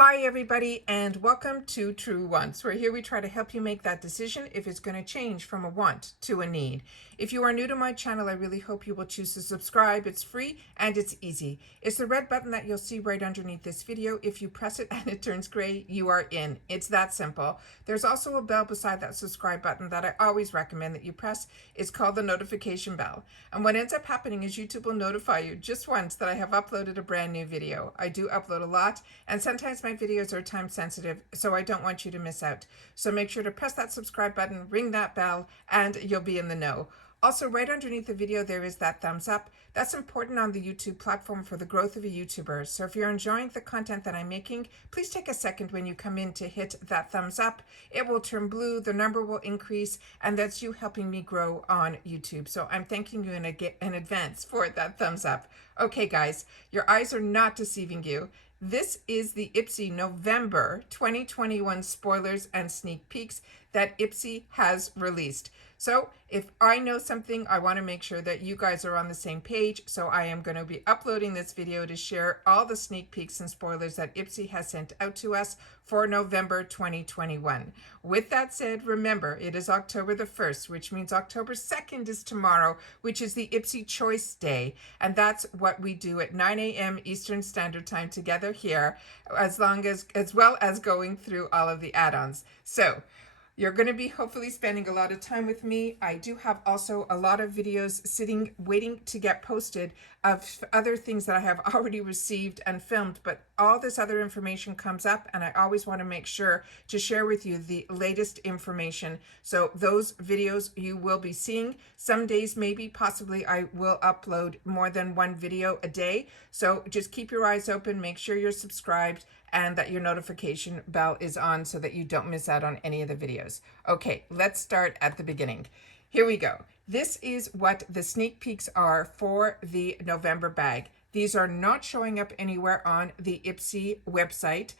Hi everybody and welcome to True Wants, where here we try to help you make that decision if it's going to change from a want to a need. If you are new to my channel, I really hope you will choose to subscribe. It's free and it's easy. It's the red button that you'll see right underneath this video. If you press it and it turns gray, you are in. It's that simple. There's also a bell beside that subscribe button that I always recommend that you press. It's called the notification bell. And what ends up happening is YouTube will notify you just once that I have uploaded a brand new video. I do upload a lot, and sometimes my videos are time sensitive, so I don't want you to miss out. So make sure to press that subscribe button, ring that bell, and you'll be in the know. Also, right underneath the video, there is that thumbs up. That's important on the YouTube platform for the growth of a YouTuber. So if you're enjoying the content that I'm making, please take a second when you come in to hit that thumbs up. It will turn blue, the number will increase, and that's you helping me grow on YouTube. So I'm thanking you in advance for that thumbs up. Okay, guys, your eyes are not deceiving you. This is the IPSY November 2021 spoilers and sneak peeks that IPSY has released. So if I know something, I want to make sure that you guys are on the same page. So I am going to be uploading this video to share all the sneak peeks and spoilers that IPSY has sent out to us for November 2021. With that said, remember, it is October the 1st, which means October 2nd is tomorrow, which is the IPSY Choice Day. And that's what we do at 9 a.m. Eastern Standard Time together here, as well as going through all of the add-ons. So you're going to be hopefully spending a lot of time with me. I do have also a lot of videos sitting, waiting to get posted of other things that I have already received and filmed, but all this other information comes up and I always want to make sure to share with you the latest information. So those videos you will be seeing. Some days, maybe, possibly, I will upload more than one video a day. So just keep your eyes open, make sure you're subscribed, and that your notification bell is on so that you don't miss out on any of the videos. Okay, let's start at the beginning. Here we go. This is what the sneak peeks are for the November bag. These are not showing up anywhere on the IPSY website,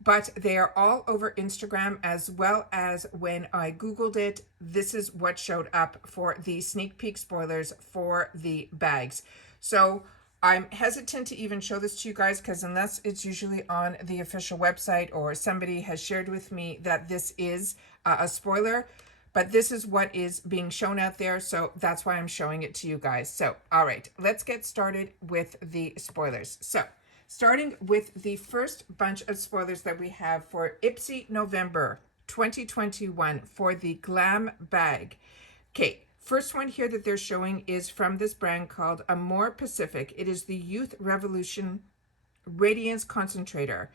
but they are all over Instagram, as well as when I Googled it, this is what showed up for the sneak peek spoilers for the bags. So I'm hesitant to even show this to you guys because unless it's usually on the official website or somebody has shared with me that this is a spoiler, but this is what is being shown out there. So that's why I'm showing it to you guys. So, all right, let's get started with the spoilers. So starting with the first bunch of spoilers that we have for IPSY November 2021 for the Glam bag. Okay. First one here that they're showing is from this brand called Amore Pacific. It is the Youth Revolution Radiance Concentrator.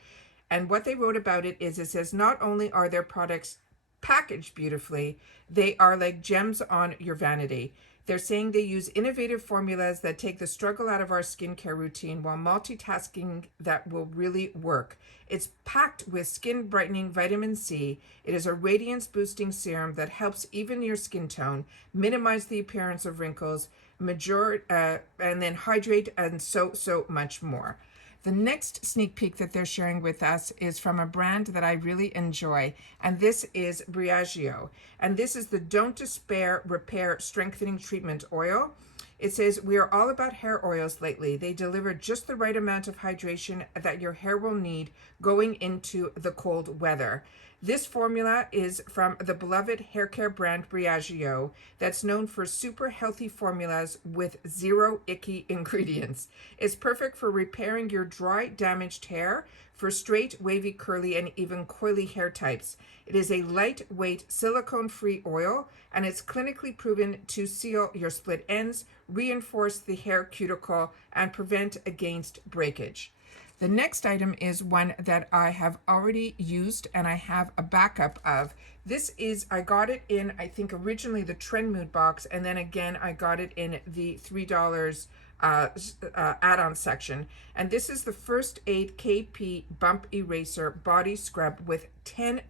And what they wrote about it is, it says, not only are their products packaged beautifully, they are like gems on your vanity. They're saying they use innovative formulas that take the struggle out of our skincare routine while multitasking that will really work. It's packed with skin brightening vitamin C. It is a radiance boosting serum that helps even your skin tone, minimize the appearance of wrinkles, and then hydrate, and so much more. The next sneak peek that they're sharing with us is from a brand that I really enjoy, and this is Briogeo. And this is the Don't Despair Repair Strengthening Treatment Oil. It says, we are all about hair oils lately. They deliver just the right amount of hydration that your hair will need going into the cold weather. This formula is from the beloved hair care brand Briogeo that's known for super healthy formulas with zero icky ingredients. It's perfect for repairing your dry, damaged hair, for straight, wavy, curly, and even coily hair types. It is a lightweight, silicone-free oil, and it's clinically proven to seal your split ends, reinforce the hair cuticle, and prevent against breakage. The next item is one that I have already used and I have a backup of. This is, I got it in, I think originally the Trend Mood box, and then again I got it in the $3 add-on section. And this is the First Aid KP Bump Eraser Body Scrub with 10%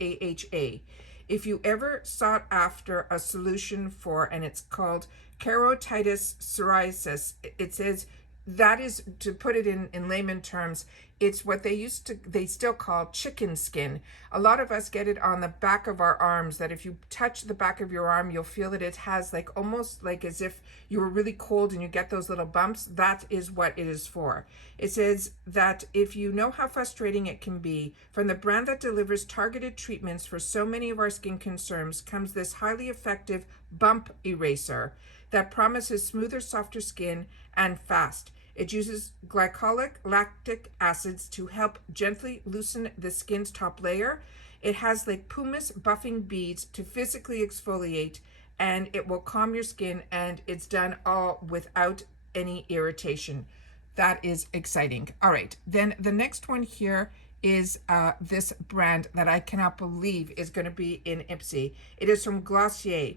AHA. If you ever sought after a solution for, and it's called keratitis psoriasis, it says, that is, to put it in layman terms, It's what they still call chicken skin. A lot of us get it on the back of our arms, that if you touch the back of your arm, you'll feel that it has like almost like as if you were really cold and you get those little bumps. That is what it is for. It says that if you know how frustrating it can be, from the brand that delivers targeted treatments for so many of our skin concerns comes this highly effective bump eraser that promises smoother, softer skin and fast. It uses glycolic lactic acids to help gently loosen the skin's top layer. It has like pumice buffing beads to physically exfoliate, and it will calm your skin, and it's done all without any irritation. That is exciting. All right, then the next one here is this brand that I cannot believe is going to be in IPSY. It is from Glossier.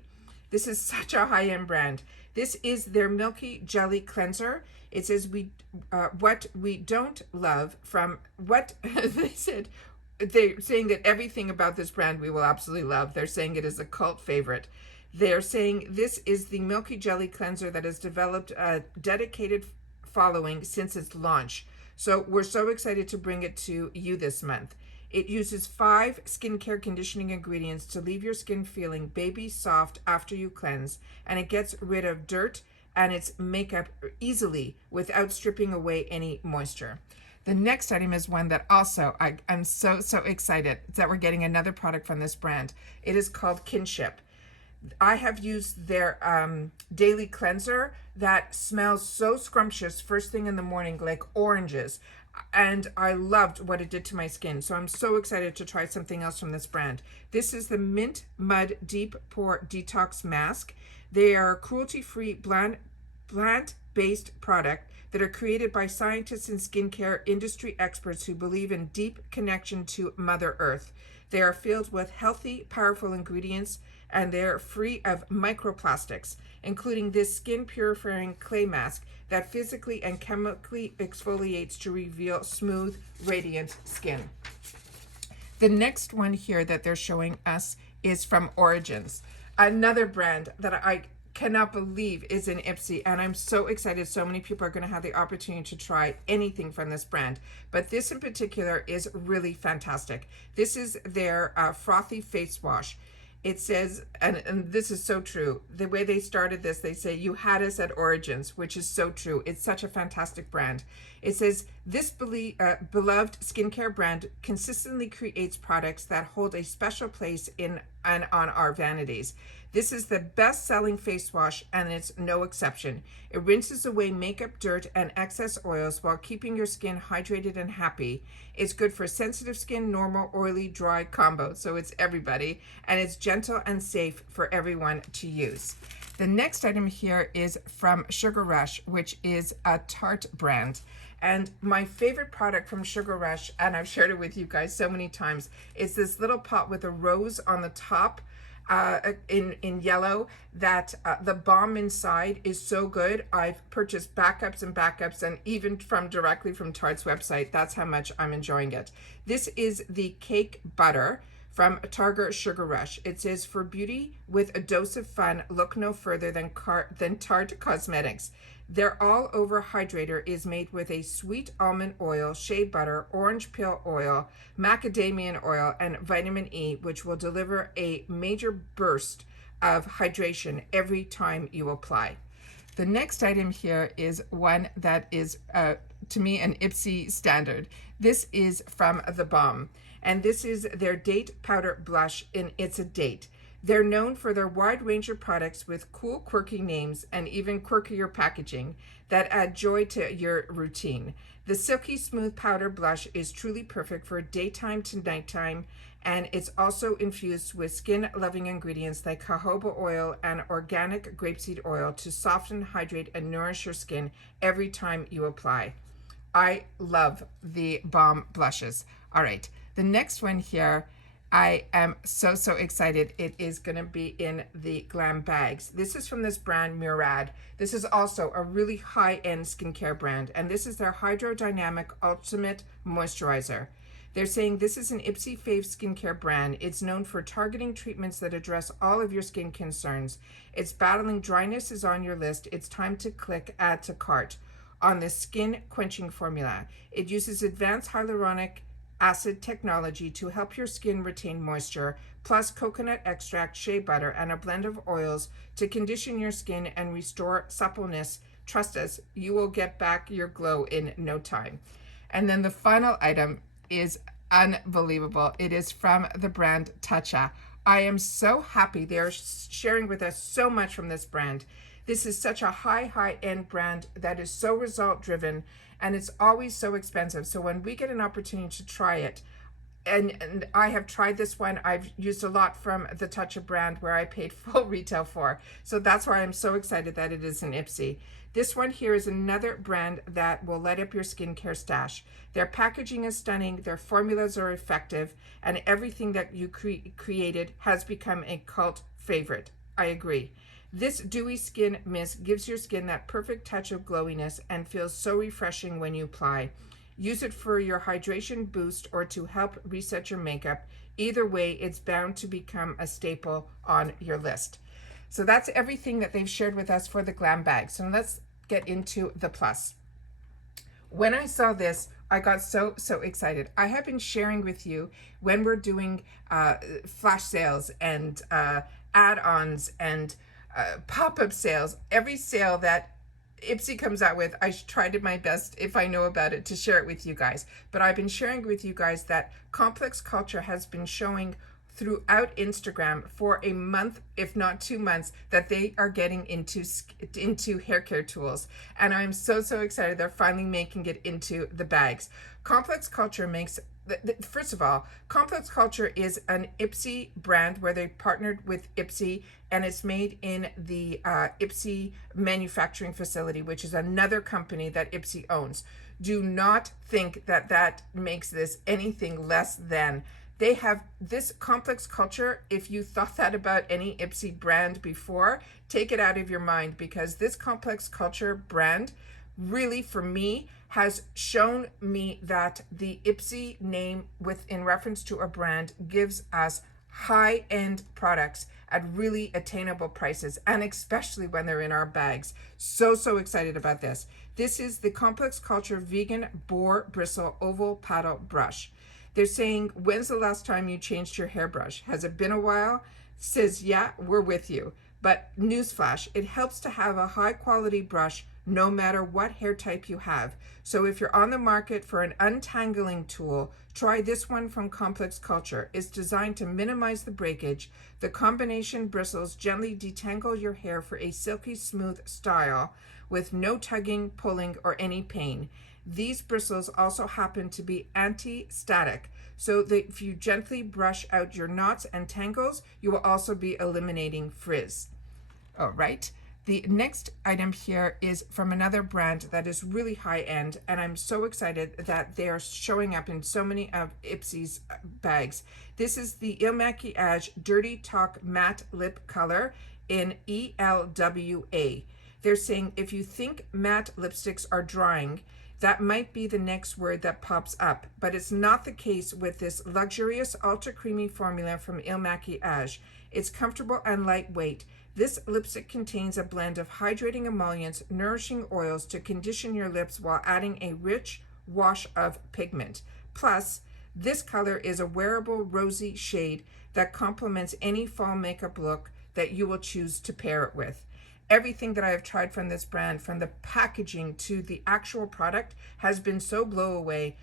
This is such a high-end brand. This is their Milky Jelly Cleanser. It says what we don't love from what they said. They're saying that everything about this brand we will absolutely love. They're saying it is a cult favorite. They're saying this is the Milky Jelly Cleanser that has developed a dedicated following since its launch. So we're so excited to bring it to you this month. It uses 5 skincare conditioning ingredients to leave your skin feeling baby soft after you cleanse, and it gets rid of dirt and its makeup easily without stripping away any moisture. The next item is one that also I'm so excited that we're getting another product from this brand. It is called Kinship. I have used their daily cleanser that smells so scrumptious first thing in the morning, like oranges. And I loved what it did to my skin. So I'm so excited to try something else from this brand. This is the Mint Mud Deep Pore Detox Mask. They are cruelty-free, plant-based product that are created by scientists and skincare industry experts who believe in deep connection to Mother Earth. They are filled with healthy, powerful ingredients, and they're free of microplastics, including this skin purifying clay mask that physically and chemically exfoliates to reveal smooth, radiant skin. The next one here that they're showing us is from Origins, another brand that I cannot believe is in IPSY, and I'm so excited. So many people are going to have the opportunity to try anything from this brand, but this in particular is really fantastic. This is their frothy face wash. It says, and this is so true, the way they started this, they say, you had us at Origins, which is so true. It's such a fantastic brand. It says, this beloved skincare brand consistently creates products that hold a special place in and on our vanities. This is the best-selling face wash, and it's no exception. It rinses away makeup, dirt, and excess oils while keeping your skin hydrated and happy. It's good for sensitive skin, normal, oily, dry combo, so it's everybody, and it's gentle and safe for everyone to use. The next item here is from Sugar Rush, which is a Tarte brand. And my favorite product from Sugar Rush, and I've shared it with you guys so many times, is this little pot with a rose on the top, in yellow, that the balm inside is so good. I've purchased backups and backups, and even directly from Tarte's website. That's how much I'm enjoying it. This is the cake butter from Target Sugar Rush. It says, for beauty with a dose of fun, look no further than Tarte Cosmetics. Their all-over hydrator is made with a sweet almond oil, shea butter, orange peel oil, macadamia oil, and vitamin E, which will deliver a major burst of hydration every time you apply. The next item here is one that is, to me, an IPSY standard. This is from The Balm, and this is their Date Powder Blush in It's a Date. They're known for their wide range of products with cool, quirky names and even quirkier packaging that add joy to your routine. The silky smooth powder blush is truly perfect for daytime to nighttime, and it's also infused with skin-loving ingredients like jojoba oil and organic grapeseed oil to soften, hydrate, and nourish your skin every time you apply. I love the Balm blushes. All right, the next one here, I am so excited. It is going to be in the glam bags. This is from this brand Murad. This is also a really high-end skincare brand, and this is their Hydrodynamic Ultimate Moisturizer. They're saying this is an IPSY fave skincare brand. It's known for targeting treatments that address all of your skin concerns. It's battling dryness is on your list. It's time to click add to cart. on the skin quenching formula. It uses advanced hyaluronic acid technology to help your skin retain moisture, plus coconut extract, shea butter, and a blend of oils to condition your skin and restore suppleness. Trust us, you will get back your glow in no time. And then the final item is unbelievable. It is from the brand Tacha. I am so happy they're sharing with us so much from this brand. This is such a high-end brand that is so result-driven, and it's always so expensive. So when we get an opportunity to try it, and I have tried this one, I've used a lot from the Tacha brand where I paid full retail for. So that's why I'm so excited that it is an IPSY. This one here is another brand that will light up your skincare stash. Their packaging is stunning, their formulas are effective, and everything that you created has become a cult favorite. I agree. This dewy skin mist gives your skin that perfect touch of glowiness and feels so refreshing when you apply. Use it for your hydration boost or to help reset your makeup. Either way, it's bound to become a staple on your list. So that's everything that they've shared with us for the glam bag. So let's get into the plus. When I saw this, I got so excited. I have been sharing with you when we're doing flash sales and add-ons and pop-up sales. Every sale that IPSY comes out with, I try to my best, if I know about it, to share it with you guys. But I've been sharing with you guys that Complex Culture has been showing throughout Instagram for a month, if not 2 months, that they are getting into hair care tools. And I'm so excited they're finally making it into the bags. Complex Culture makes, first of all, Complex Culture is an IPSY brand where they partnered with IPSY, and it's made in the IPSY manufacturing facility, which is another company that IPSY owns. Do not think that that makes this anything less than. They have this Complex Culture. If you thought that about any IPSY brand before, take it out of your mind, because this Complex Culture brand really, for me, has shown me that the IPSY name in reference to a brand gives us high-end products at really attainable prices, and especially when they're in our bags. So excited about this. This is the Complex Culture Vegan Boar Bristle Oval Paddle Brush. They're saying, when's the last time you changed your hairbrush? Has it been a while? Says, yeah, we're with you. But newsflash, it helps to have a high quality brush no matter what hair type you have. So if you're on the market for an untangling tool, try this one from Complex Culture. It's designed to minimize the breakage. The combination bristles gently detangle your hair for a silky smooth style with no tugging, pulling, or any pain. These bristles also happen to be anti-static, so that if you gently brush out your knots and tangles, you will also be eliminating frizz. All right. The next item here is from another brand that is really high-end, and I'm so excited that they are showing up in so many of IPSY's bags. This is the Illy Mac Dirty Talk Matte Lip Color in ELWA. They're saying if you think matte lipsticks are drying, that might be the next word that pops up, but it's not the case with this luxurious ultra creamy formula from Illy Mac. It's comfortable and lightweight. This lipstick contains a blend of hydrating emollients, nourishing oils to condition your lips while adding a rich wash of pigment. Plus, this color is a wearable rosy shade that complements any fall makeup look that you will choose to pair it with. Everything that I have tried from this brand, from the packaging to the actual product, has been so blow away.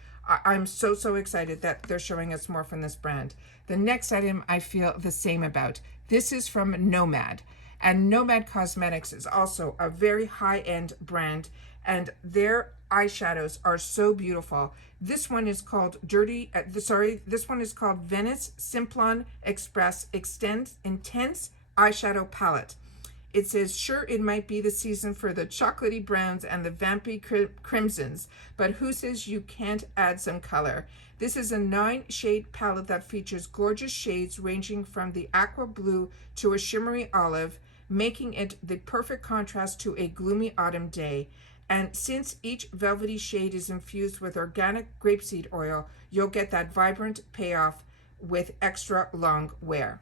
I'm so excited that they're showing us more from this brand. The next item I feel the same about. This is from Nomad. And Nomad Cosmetics is also a very high-end brand, and their eyeshadows are so beautiful. This one is called this one is called Venice Simplon Express Intense Eyeshadow Palette. It says, sure, it might be the season for the chocolatey browns and the vampy crimsons, but who says you can't add some color? This is a 9-shade palette that features gorgeous shades ranging from the aqua blue to a shimmery olive, making it the perfect contrast to a gloomy autumn day. And since each velvety shade is infused with organic grapeseed oil, you'll get that vibrant payoff with extra long wear.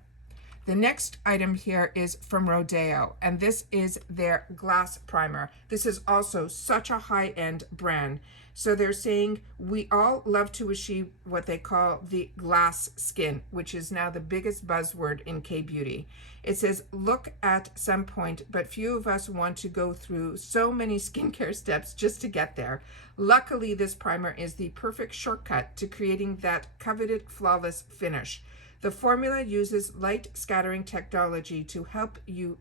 The next item here is from Rodeo, and this is their glass primer. This is also such a high-end brand. So they're saying we all love to achieve what they call the glass skin, which is now the biggest buzzword in K-beauty. It says, look at some point, but few of us want to go through so many skincare steps just to get there. Luckily, this primer is the perfect shortcut to creating that coveted flawless finish. The formula uses light scattering technology to help you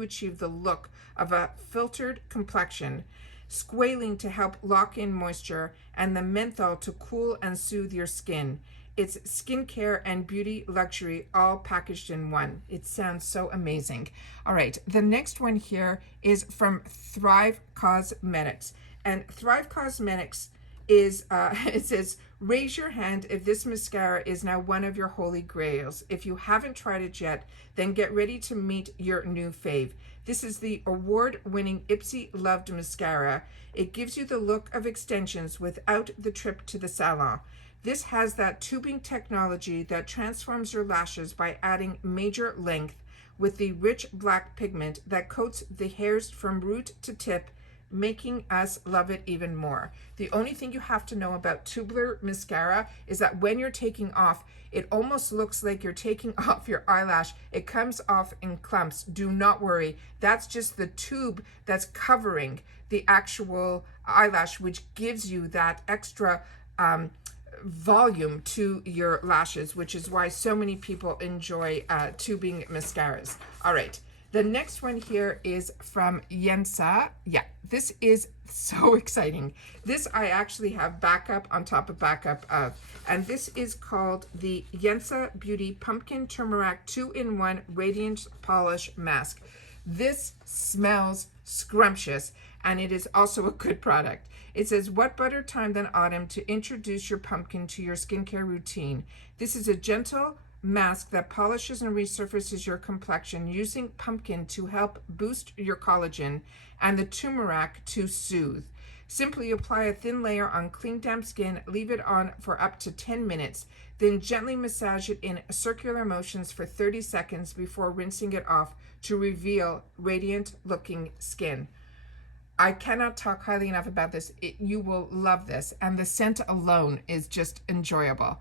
achieve the look of a filtered complexion, squalene to help lock in moisture, and the menthol to cool and soothe your skin. It's skincare and beauty luxury all packaged in one. It sounds so amazing. All right, the next one here is from Thrive Cosmetics. And Thrive Cosmetics is, it says, raise your hand if this mascara is now one of your holy grails. If you haven't tried it yet, then get ready to meet your new fave. This is the award-winning IPSY Loved Mascara. It gives you the look of extensions without the trip to the salon. This has that tubing technology that transforms your lashes by adding major length with the rich black pigment that coats the hairs from root to tip, making us love it even more. The only thing you have to know about tubular mascara is that when you're taking off, it almost looks like you're taking off your eyelash. It comes off in clumps. Do not worry. That's just the tube that's covering the actual eyelash, which gives you that extra volume to your lashes, which is why so many people enjoy tubing mascaras. All right. The next one here is from Janesa. Yeah, this is so exciting. This I actually have backup on top of backup of, and this is called the Janesa Beauty Pumpkin Turmeric 2-in-1 Radiance Polish Mask. This smells scrumptious, and it is also a good product. It says, what better time than autumn to introduce your pumpkin to your skincare routine? This is a gentle mask that polishes and resurfaces your complexion using pumpkin to help boost your collagen and the turmeric to soothe. Simply apply a thin layer on clean damp skin, leave it on for up to 10 minutes, then gently massage it in circular motions for 30 seconds before rinsing it off to reveal radiant looking skin. I cannot talk highly enough about this. You will love this, and the scent alone is just enjoyable.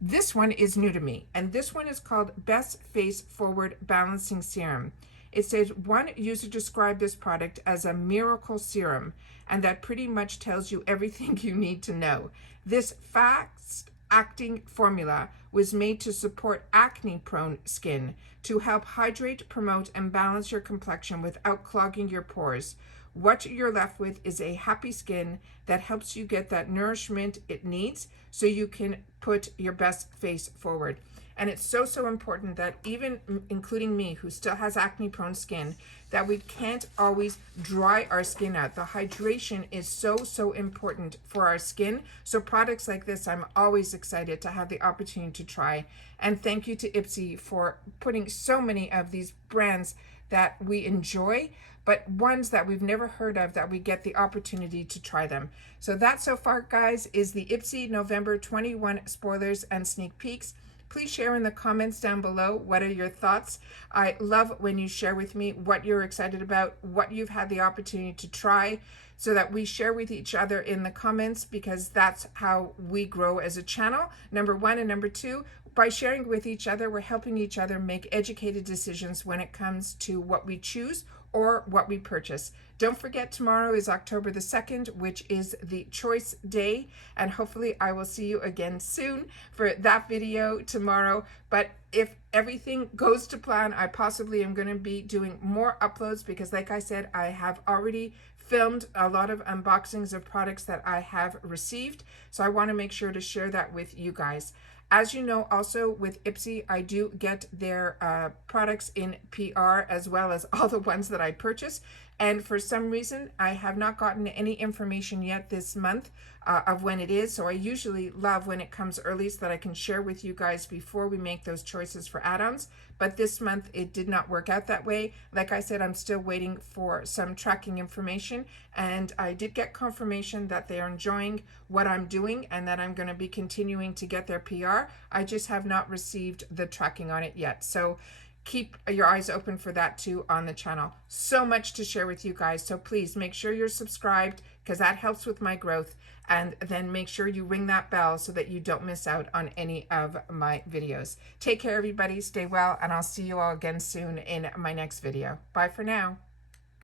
This one is new to me, and this one is called Best Face Forward Balancing Serum. It says one user described this product as a miracle serum, and that pretty much tells you everything you need to know. This fast-acting formula was made to support acne-prone skin, to help hydrate, promote, and balance your complexion without clogging your pores. What you're left with is a happy skin that helps you get that nourishment it needs so you can put your best face forward. And it's so, so important that even including me, who still has acne prone skin, that we can't always dry our skin out. The hydration is so, so important for our skin. So products like this, I'm always excited to have the opportunity to try. And thank you to IPSY for putting so many of these brands that we enjoy, but ones that we've never heard of, that we get the opportunity to try them. So that so far, guys, is the IPSY November 21 spoilers and sneak peeks. Please share in the comments down below. What are your thoughts? I love when you share with me what you're excited about, what you've had the opportunity to try, so that we share with each other in the comments, because that's how we grow as a channel, number one. And number two, by sharing with each other, we're helping each other make educated decisions when it comes to what we choose or what we purchase. Don't forget, tomorrow is October the 2nd, which is the choice day, and hopefully I will see you again soon for that video tomorrow. But if everything goes to plan, I possibly am going to be doing more uploads, because like I said, I have already filmed a lot of unboxings of products that I have received, so I want to make sure to share that with you guys. As you know, also with IPSY, I do get their products in PR, as well as all the ones that I purchase. And for some reason, I have not gotten any information yet this month of when it is. So I usually love when it comes early, so that I can share with you guys before we make those choices for add-ons. But this month, it did not work out that way. Like I said, I'm still waiting for some tracking information. And I did get confirmation that they are enjoying what I'm doing, and that I'm going to be continuing to get their PR. I just have not received the tracking on it yet. So keep your eyes open for that too on the channel. So much to share with you guys. So please make sure you're subscribed, because that helps with my growth. And then make sure you ring that bell so that you don't miss out on any of my videos. Take care, everybody. Stay well, and I'll see you all again soon in my next video. Bye for now.